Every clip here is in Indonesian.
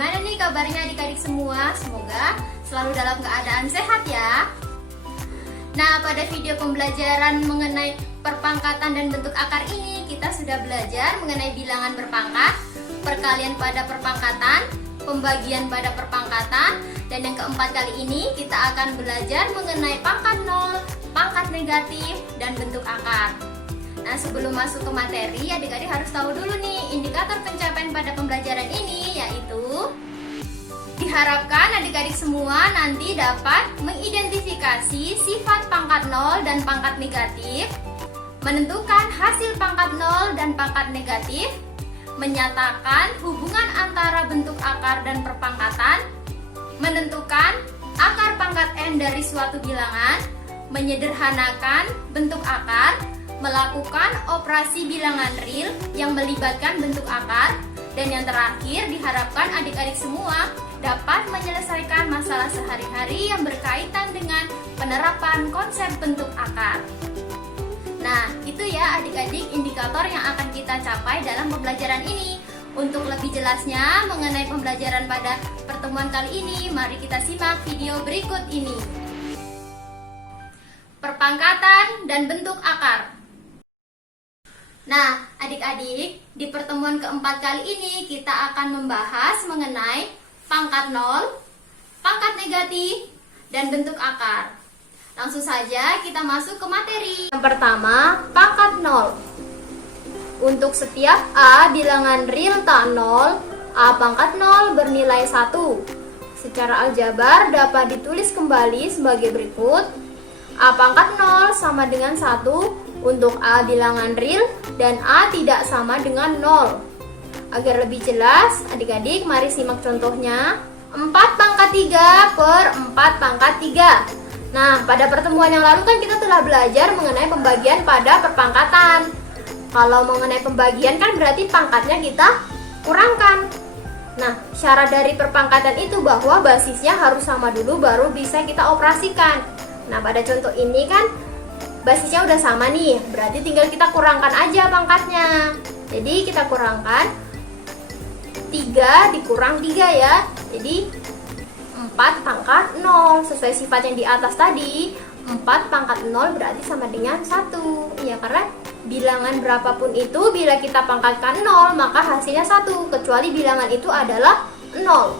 Gimana nih kabarnya adik-adik semua? Semoga selalu dalam keadaan sehat ya. Nah, pada video pembelajaran mengenai perpangkatan dan bentuk akar ini, kita sudah belajar mengenai bilangan berpangkat, perkalian pada perpangkatan, pembagian pada perpangkatan, dan yang keempat kali ini kita akan belajar mengenai pangkat nol, pangkat negatif, dan bentuk akar. Nah, sebelum masuk ke materi, adik-adik harus tahu dulu nih indikator pencapaian pada pembelajaran ini, yaitu diharapkan adik-adik semua nanti dapat mengidentifikasi sifat pangkat nol dan pangkat negatif, menentukan hasil pangkat nol dan pangkat negatif, menyatakan hubungan antara bentuk akar dan perpangkatan, menentukan akar pangkat N dari suatu bilangan, menyederhanakan bentuk akar, melakukan operasi bilangan real yang melibatkan bentuk akar, dan yang terakhir diharapkan adik-adik semua dapat menyelesaikan masalah sehari-hari yang berkaitan dengan penerapan konsep bentuk akar. Nah, itu ya adik-adik indikator yang akan kita capai dalam pembelajaran ini. Untuk lebih jelasnya mengenai pembelajaran pada pertemuan kali ini, mari kita simak video berikut ini. Perpangkatan dan bentuk akar. Nah, adik-adik, di pertemuan keempat kali ini kita akan membahas mengenai pangkat nol, pangkat negatif, dan bentuk akar. Langsung saja kita masuk ke materi. Yang pertama, pangkat nol. Untuk setiap A bilangan real tak nol, A pangkat nol bernilai 1. Secara aljabar dapat ditulis kembali sebagai berikut. A pangkat nol sama dengan 1 untuk A bilangan real dan A tidak sama dengan 0. Agar lebih jelas, adik-adik mari simak contohnya. 4 pangkat 3 per 4 pangkat 3. Nah, pada pertemuan yang lalu kan kita telah belajar mengenai pembagian pada perpangkatan. Kalau mengenai pembagian kan berarti pangkatnya kita kurangkan. Nah, syarat dari perpangkatan itu bahwa basisnya harus sama dulu baru bisa kita operasikan. Nah, pada contoh ini kan basisnya udah sama nih, berarti tinggal kita kurangkan aja pangkatnya. Jadi kita kurangkan 3 dikurang 3 ya. Jadi 4 pangkat 0. Sesuai sifat yang di atas tadi, 4 pangkat 0 berarti sama dengan 1. Ya, karena bilangan berapapun itu bila kita pangkatkan 0 maka hasilnya 1, kecuali bilangan itu adalah 0.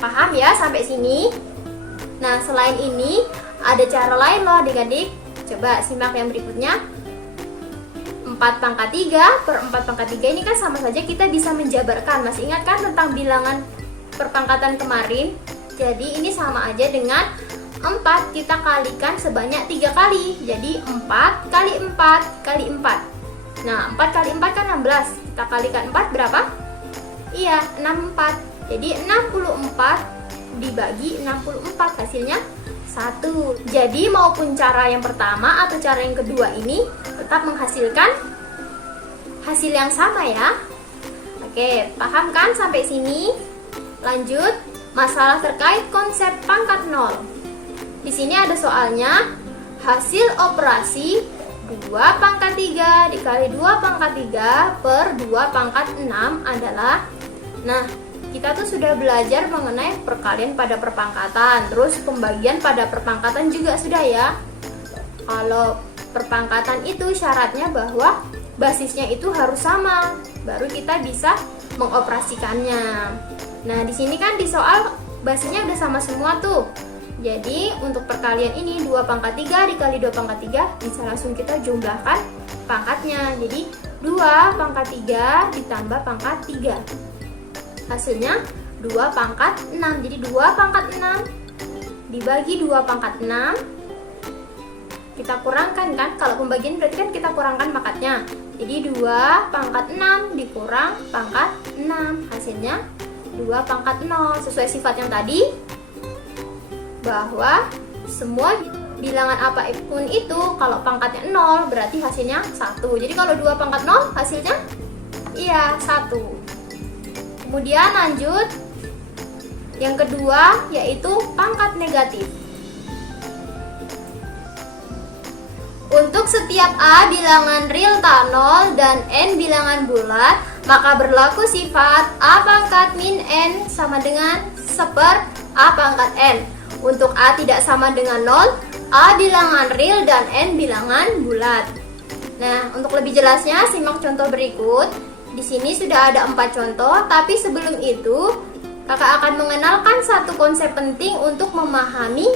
Paham ya sampai sini? Nah, selain ini ada cara lain loh adik-adik. Coba simak yang berikutnya. 4 pangkat 3 per 4 pangkat 3 ini kan sama saja kita bisa menjabarkan. Masih ingat kan tentang bilangan perpangkatan kemarin? Jadi ini sama aja dengan 4 kita kalikan sebanyak 3 kali. Jadi 4 kali 4 kali 4. Nah, 4 kali 4 kan 16. Kita kalikan 4 berapa? Iya, 64. Jadi 64 dibagi 64 hasilnya 1. Jadi maupun cara yang pertama atau cara yang kedua ini tetap menghasilkan hasil yang sama ya. Oke, paham kan sampai sini? Lanjut, masalah terkait konsep pangkat nol. Di sini ada soalnya, hasil operasi 2 pangkat 3 dikali 2 pangkat 3 per 2 pangkat 6 adalah. Nah, kita tuh sudah belajar mengenai perkalian pada perpangkatan, terus pembagian pada perpangkatan juga sudah ya. Kalau perpangkatan itu syaratnya bahwa basisnya itu harus sama, baru kita bisa mengoperasikannya. Nah, di sini kan di soal basisnya udah sama semua tuh. Jadi untuk perkalian ini 2 pangkat 3 dikali 2 pangkat 3 bisa langsung kita jumlahkan pangkatnya. Jadi 2 pangkat 3 ditambah pangkat 3. Hasilnya 2 pangkat 6. Jadi 2 pangkat 6 dibagi 2 pangkat 6. Kita kurangkan kan? Kalau pembagian berarti kan kita kurangkan pangkatnya. Jadi 2 pangkat 6 dikurang pangkat 6. Hasilnya 2 pangkat 0. Sesuai sifat yang tadi, bahwa semua bilangan apapun itu kalau pangkatnya 0 berarti hasilnya 1. Jadi kalau 2 pangkat 0 hasilnya iya 1. Kemudian lanjut, yang kedua yaitu pangkat negatif. Untuk setiap A bilangan real tak nol dan N bilangan bulat, maka berlaku sifat A pangkat min N sama dengan 1/A pangkat N. Untuk A tidak sama dengan 0, A bilangan real dan N bilangan bulat. Nah, untuk lebih jelasnya simak contoh berikut. Di sini sudah ada 4 contoh, tapi sebelum itu kakak akan mengenalkan satu konsep penting untuk memahami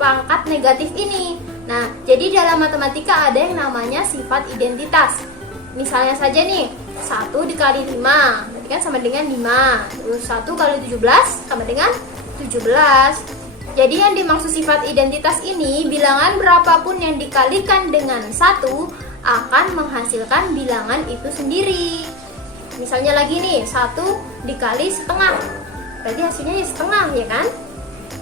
pangkat negatif ini. Nah, jadi dalam matematika ada yang namanya sifat identitas. Misalnya saja nih, 1 dikali 5, berarti kan sama dengan 5. Terus 1 kali 17 sama dengan 17. Jadi yang dimaksud sifat identitas ini, bilangan berapapun yang dikalikan dengan 1 akan menghasilkan bilangan itu sendiri. Misalnya lagi nih, 1 dikali setengah, berarti hasilnya ya setengah, ya kan?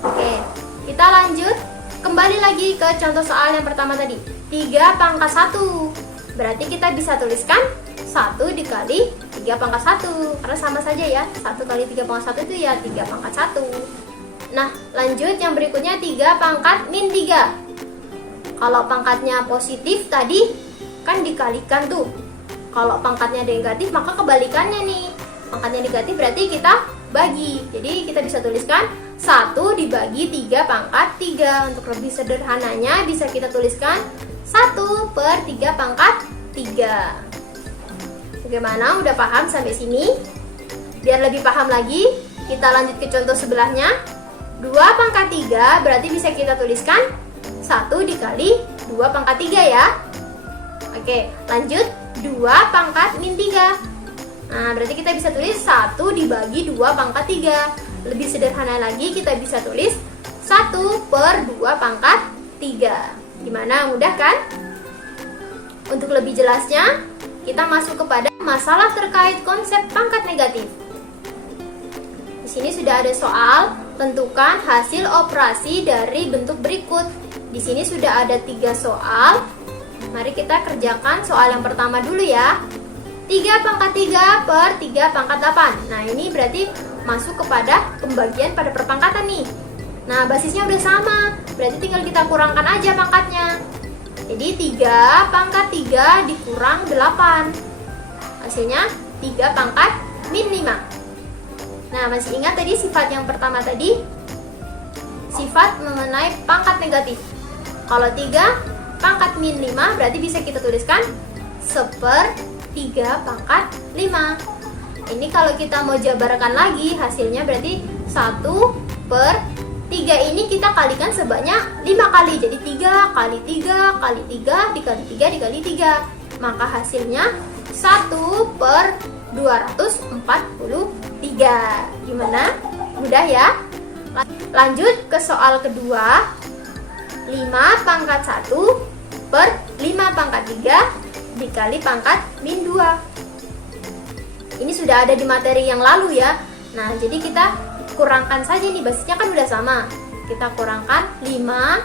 Oke, kita lanjut. Kembali lagi ke contoh soal yang pertama tadi, 3 pangkat 1. Berarti kita bisa tuliskan 1 dikali 3 pangkat 1, karena sama saja ya, 1 kali 3 pangkat 1 itu ya 3 pangkat 1. Nah, lanjut yang berikutnya 3 pangkat min 3. Kalau pangkatnya positif tadi kan dikalikan tuh. Kalau pangkatnya negatif maka kebalikannya nih. Pangkatnya negatif berarti kita bagi. Jadi kita bisa tuliskan 1 dibagi 3 pangkat 3. Untuk lebih sederhananya bisa kita tuliskan 1/3 pangkat 3. Bagaimana? Udah paham sampai sini? Biar lebih paham lagi, kita lanjut ke contoh sebelahnya. 2 pangkat 3 berarti bisa kita tuliskan 1 dikali 2 pangkat 3 ya. Oke, lanjut 2 pangkat min 3. Nah, berarti kita bisa tulis 1 dibagi 2 pangkat 3. Lebih sederhana lagi kita bisa tulis 1/2 pangkat 3. Gimana? Mudah kan? Untuk lebih jelasnya, kita masuk kepada masalah terkait konsep pangkat negatif. Di sini sudah ada soal, tentukan hasil operasi dari bentuk berikut. Di sini sudah ada 3 soal. Mari kita kerjakan soal yang pertama dulu ya. 3 pangkat 3/3 pangkat 8. Nah, ini berarti masuk kepada pembagian pada perpangkatan nih. Nah, basisnya udah sama, berarti tinggal kita kurangkan aja pangkatnya. Jadi 3 pangkat 3 dikurang 8. Hasilnya 3 pangkat min 5. Nah, masih ingat tadi sifat yang pertama tadi? Sifat mengenai pangkat negatif. Kalau 3 pangkat min 5 berarti bisa kita tuliskan 1/3 pangkat 5. Ini kalau kita mau jabarkan lagi hasilnya berarti 1/3 ini kita kalikan sebanyak 5 kali. Jadi 3 kali 3 kali 3 dikali 3 dikali 3. Maka hasilnya 1/243. Gimana? Mudah ya? Lanjut ke soal kedua. 5 pangkat 1/5 pangkat 3 dikali pangkat min 2. Ini sudah ada di materi yang lalu ya. Nah, jadi kita kurangkan saja nih, basisnya kan udah sama. Kita kurangkan 5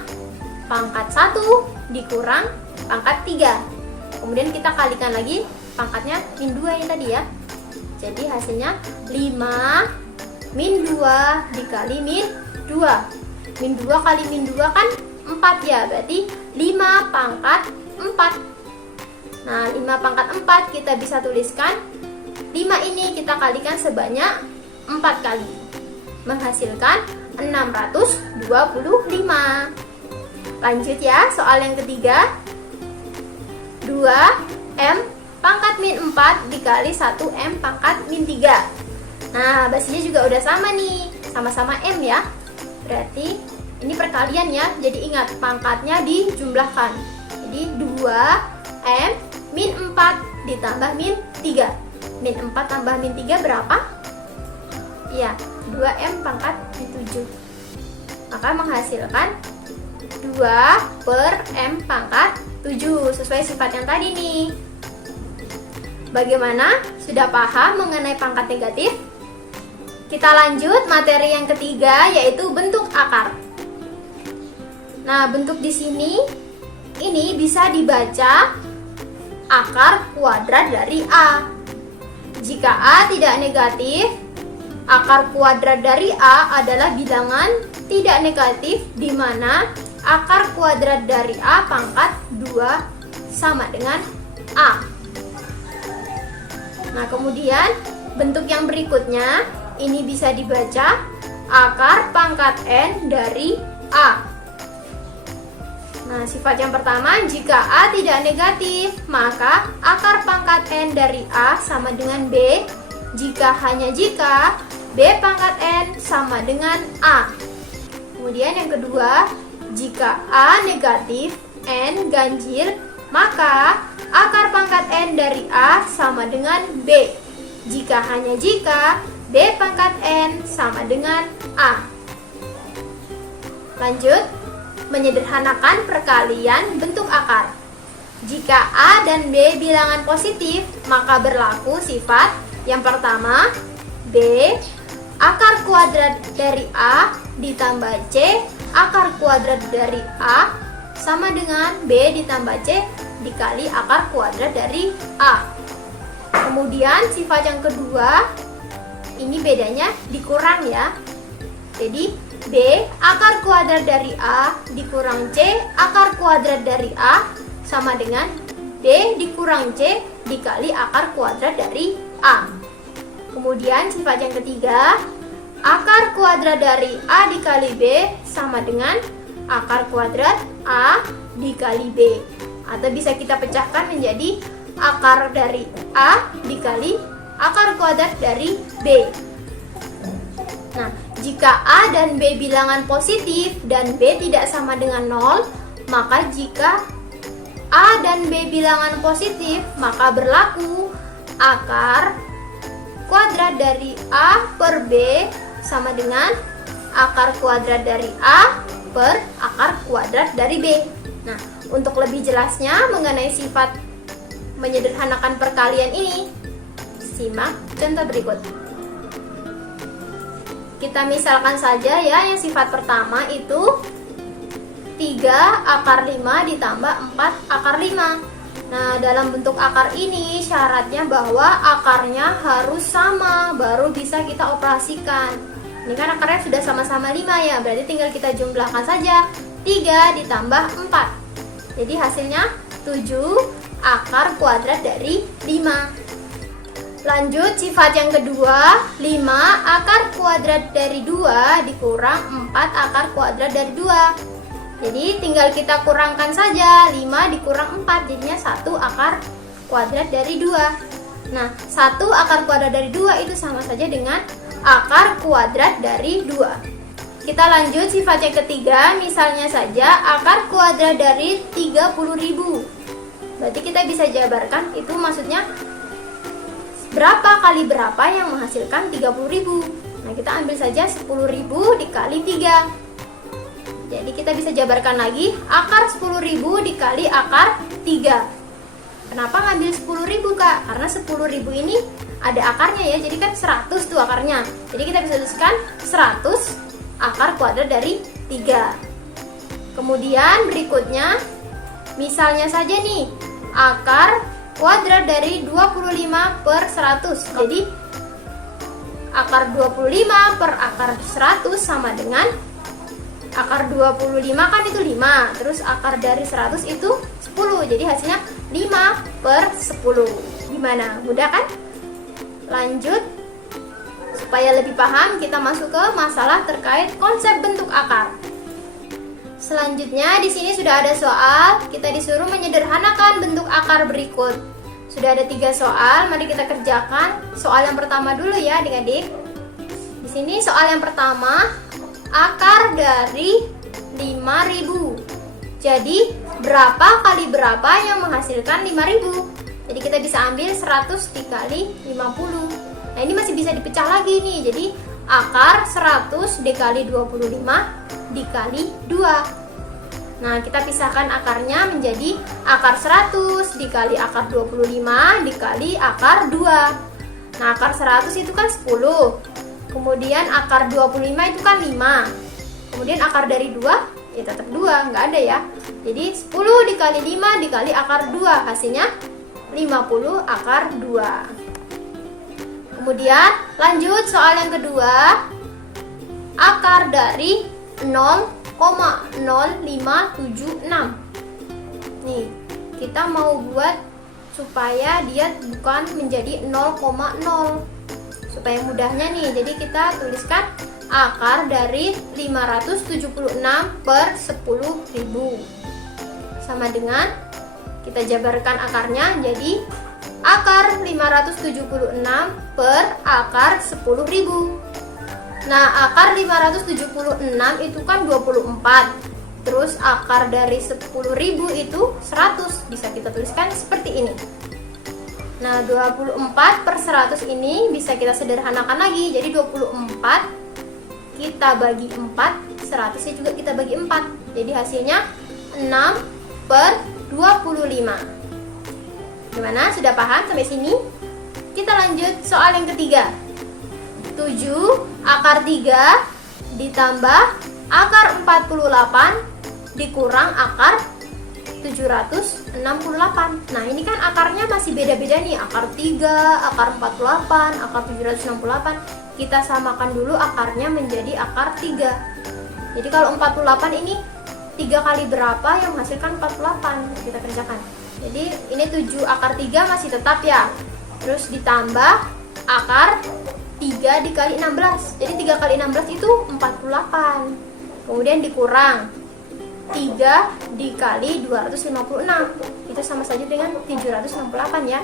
pangkat 1 dikurang pangkat 3. Kemudian kita kalikan lagi pangkatnya min 2 yang tadi ya. Jadi hasilnya 5 min 2 dikali min 2. Min 2 kali min 2 kan 4 ya, berarti 5 pangkat 4. Nah, 5 pangkat 4 kita bisa tuliskan 5 ini kita kalikan sebanyak 4 kali, menghasilkan 625. Lanjut ya, soal yang ketiga. 2M pangkat min 4 dikali 1M pangkat min 3. Nah, basisnya juga udah sama nih, sama-sama M ya. Berarti ini perkalian ya, jadi ingat pangkatnya dijumlahkan. Jadi 2M min 4 ditambah min 3. Min 4 tambah min 3 berapa? Ya, 2M pangkat min 7. Maka menghasilkan 2/M pangkat 7 sesuai sifat yang tadi nih. Bagaimana? Sudah paham mengenai pangkat negatif? Kita lanjut materi yang ketiga, yaitu bentuk akar. Nah, bentuk di sini ini bisa dibaca akar kuadrat dari A. Jika A tidak negatif, akar kuadrat dari A adalah bilangan tidak negatif di mana akar kuadrat dari A pangkat 2 sama dengan A. Nah, kemudian bentuk yang berikutnya ini bisa dibaca akar pangkat N dari A. Nah, sifat yang pertama, jika A tidak negatif, maka akar pangkat N dari A sama dengan B. Jika hanya jika B pangkat N sama dengan A. Kemudian yang kedua, jika A negatif, N ganjil, maka akar pangkat N dari A sama dengan B. Jika hanya jika B pangkat N sama dengan A. Lanjut, menyederhanakan perkalian bentuk akar. Jika A dan B bilangan positif, maka berlaku sifat yang pertama, B akar kuadrat dari A ditambah C akar kuadrat dari A sama dengan B ditambah C dikali akar kuadrat dari A. Kemudian sifat yang kedua, ini bedanya dikurang ya. Jadi B akar kuadrat dari A dikurang C akar kuadrat dari A sama dengan B dikurang C dikali akar kuadrat dari A. Kemudian sifat yang ketiga, akar kuadrat dari A dikali B sama dengan akar kuadrat A dikali B. Atau bisa kita pecahkan menjadi akar dari A dikali akar kuadrat dari B. Nah, jika A dan B bilangan positif dan B tidak sama dengan 0, maka jika A dan B bilangan positif, maka berlaku akar kuadrat dari A per B sama dengan akar kuadrat dari A per akar kuadrat dari B. Nah, untuk lebih jelasnya mengenai sifat menyederhanakan perkalian ini, simak contoh berikut. Kita misalkan saja ya, yang sifat pertama itu 3 akar 5 ditambah 4 akar 5. Nah, dalam bentuk akar ini syaratnya bahwa akarnya harus sama, baru bisa kita operasikan. Ini kan akarnya sudah sama-sama 5 ya, berarti tinggal kita jumlahkan saja 3 ditambah 4. Jadi hasilnya 7 akar kuadrat dari 5. Lanjut, sifat yang kedua, 5 akar kuadrat dari 2 dikurang 4 akar kuadrat dari 2. Jadi tinggal kita kurangkan saja, 5 dikurang 4 jadinya 1 akar kuadrat dari 2. Nah, 1 akar kuadrat dari 2 itu sama saja dengan akar kuadrat dari 2. Kita lanjut sifat yang ketiga, misalnya saja akar kuadrat dari 30.000. Berarti kita bisa jabarkan itu maksudnya berapa kali berapa yang menghasilkan 30.000. Nah, kita ambil saja 10.000 dikali 3. Jadi kita bisa jabarkan lagi akar 10.000 dikali akar 3. Kenapa ngambil 10.000 Kak? Karena 10.000 ini ada akarnya ya, jadi kan 100 tuh akarnya. Jadi kita bisa tuliskan 100 akar kuadrat dari 3. Kemudian berikutnya, misalnya saja nih, akar kuadrat dari 25 per 100. Jadi akar 25 per akar 100 sama dengan akar 25 kan itu 5, terus akar dari 100 itu 10. Jadi hasilnya 5 per 10. Gimana? Mudah kan? Lanjut, supaya lebih paham kita masuk ke masalah terkait konsep bentuk akar. Selanjutnya di sini sudah ada soal, kita disuruh menyederhanakan bentuk akar berikut. Sudah ada 3 soal, mari kita kerjakan. Soal yang pertama dulu ya adik-adik. Di sini soal yang pertama, akar dari 5.000. Jadi berapa kali berapa yang menghasilkan 5.000? Jadi kita bisa ambil 100 dikali 50. Nah, ini masih bisa dipecah lagi nih. Jadi akar 100 dikali 25 dikali 2. Nah, kita pisahkan akarnya menjadi akar 100 dikali akar 25 dikali akar 2. Nah, akar 100 itu kan 10. Kemudian akar 25 itu kan 5. Kemudian akar dari 2, ya tetap 2, nggak ada ya. Jadi 10 dikali 5 dikali akar 2, hasilnya 50 akar 2. Kemudian lanjut soal yang kedua, akar dari 0,0576. Nih, kita mau buat supaya dia bukan menjadi 0,0. Supaya mudahnya nih, jadi kita tuliskan akar dari 576 per 10.000 sama dengan, kita jabarkan akarnya jadi akar 576 per akar 10.000. Nah, akar 576 itu kan 24. Terus akar dari 10.000 itu 100. Bisa kita tuliskan seperti ini. Nah, 24 per 100 ini bisa kita sederhanakan lagi. Jadi 24 kita bagi 4, 100-nya juga kita bagi 4. Jadi hasilnya 6 per 25. Gimana? Sudah paham sampai sini? Kita lanjut soal yang ketiga. 7 akar 3 ditambah akar 48 dikurang akar 768. Nah, ini kan akarnya masih beda-beda nih. Akar 3, akar 48, akar 768. Kita samakan dulu akarnya menjadi akar 3. Jadi kalau 48 ini 3 kali berapa yang menghasilkan 48? Kita kerjakan. Jadi ini 7 akar 3 masih tetap ya. Terus ditambah akar 3 dikali 16. Jadi 3 kali 16 itu 48. Kemudian dikurang 3 dikali 256. Itu sama saja dengan 768 ya.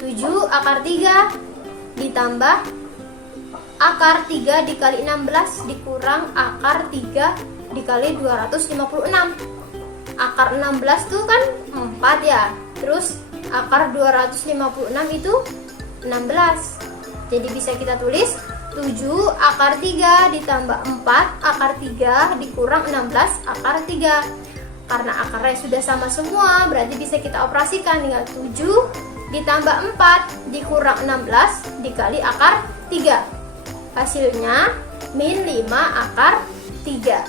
7 akar 3 ditambah akar 3 dikali 16 dikurang akar 3 dikali 256. Akar 16 itu kan 4 ya. Terus akar 256 itu 16. Jadi bisa kita tulis 7 akar 3 ditambah 4 akar 3 dikurang 16 akar 3. Karena akarnya sudah sama semua, berarti bisa kita operasikan. Tinggal 7 ditambah 4 dikurang 16 dikali akar 3. Hasilnya min 5 akar 3.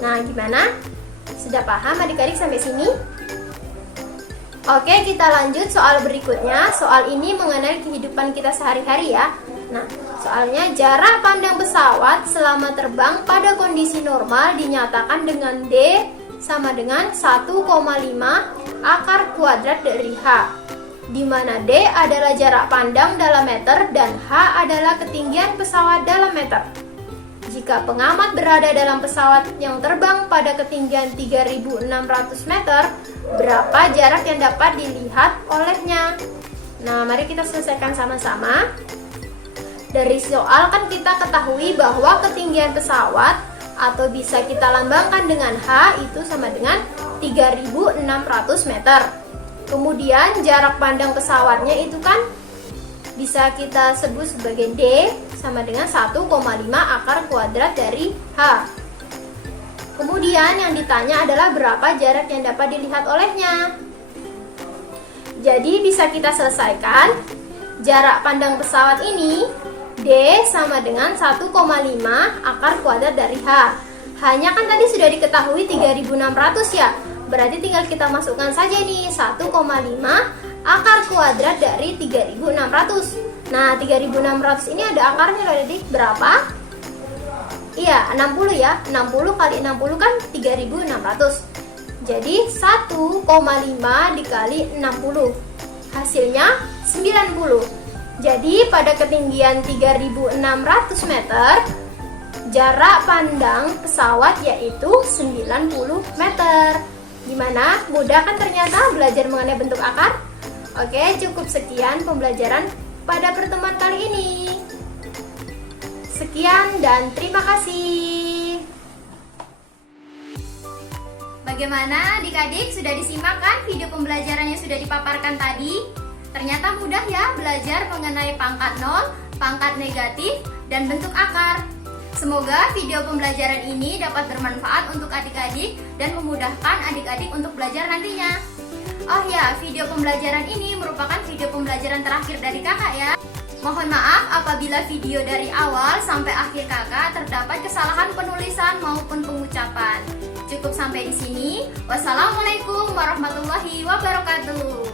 Nah, gimana? Sudah paham adik-adik sampai sini? Oke, kita lanjut soal berikutnya. Soal ini mengenai kehidupan kita sehari-hari ya. Nah, soalnya jarak pandang pesawat selama terbang pada kondisi normal dinyatakan dengan D sama dengan 1,5 akar kuadrat dari H, di mana D adalah jarak pandang dalam meter dan H adalah ketinggian pesawat dalam meter. Jika pengamat berada dalam pesawat yang terbang pada ketinggian 3.600 meter, berapa jarak yang dapat dilihat olehnya? Nah, mari kita selesaikan sama-sama. Dari soal kan kita ketahui bahwa ketinggian pesawat atau bisa kita lambangkan dengan H itu sama dengan 3.600 meter. Kemudian jarak pandang pesawatnya itu kan bisa kita sebut sebagai D sama dengan 1,5 akar kuadrat dari H. Kemudian yang ditanya adalah berapa jarak yang dapat dilihat olehnya. Jadi bisa kita selesaikan. Jarak pandang pesawat ini D sama dengan 1,5 akar kuadrat dari H. H-nya kan tadi sudah diketahui 3.600 ya. Berarti tinggal kita masukkan saja nih 1,5 akar kuadrat dari 3.600. Nah, 3.600 ini ada akarnya loh adik. Berapa? Iya, 60 ya. 60 kali 60 kan 3.600. Jadi 1,5 dikali 60. Hasilnya 90. Jadi pada ketinggian 3.600 meter, jarak pandang pesawat yaitu 90 meter. Gimana? Mudah kan ternyata belajar mengenai bentuk akar? Oke, cukup sekian pembelajaran pada pertemuan kali ini. Sekian dan terima kasih. Bagaimana adik-adik, sudah disimak kan video pembelajaran yang sudah dipaparkan tadi? Ternyata mudah ya belajar mengenai pangkat nol, pangkat negatif, dan bentuk akar. Semoga video pembelajaran ini dapat bermanfaat untuk adik-adik dan memudahkan adik-adik untuk belajar nantinya. Oh ya, video pembelajaran ini merupakan video pembelajaran terakhir dari kakak ya. Mohon maaf apabila video dari awal sampai akhir kakak terdapat kesalahan penulisan maupun pengucapan. Cukup sampai di sini. Wassalamualaikum warahmatullahi wabarakatuh.